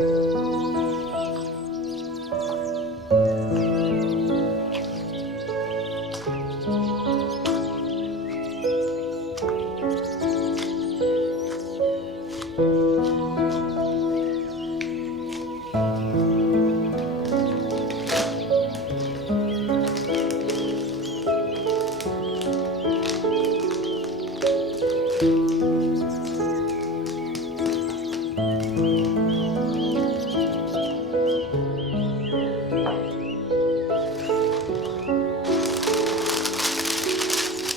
Música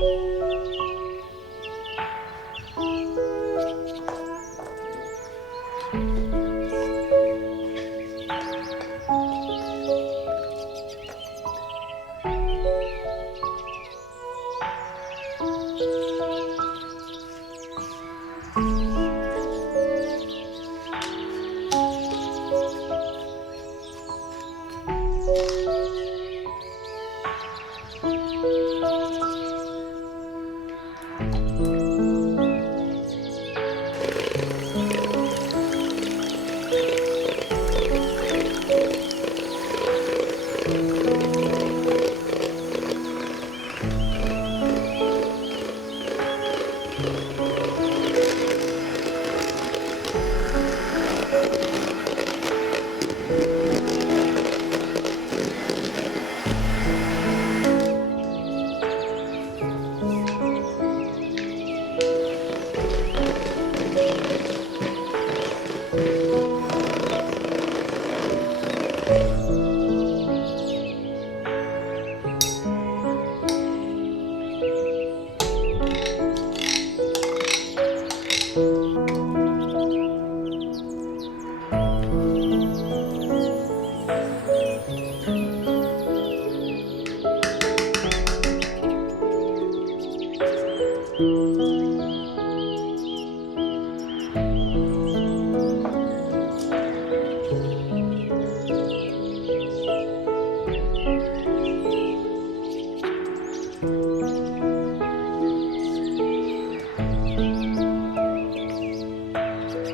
Música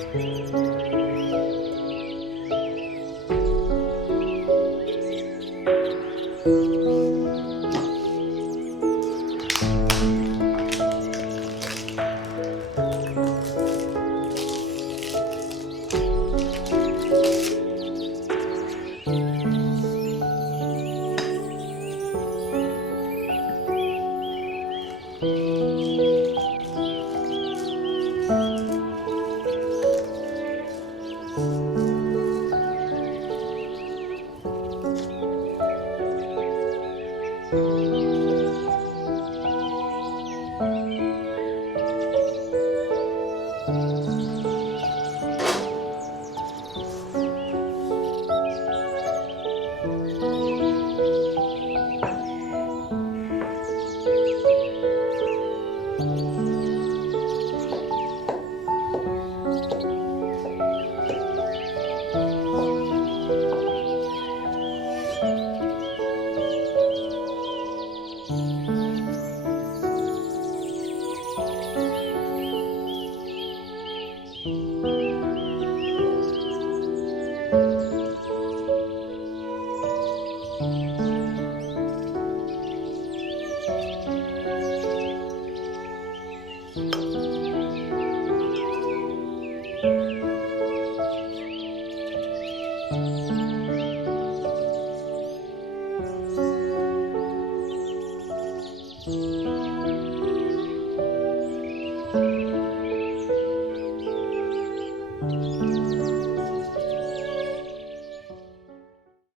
thank mm -hmm. you Música Música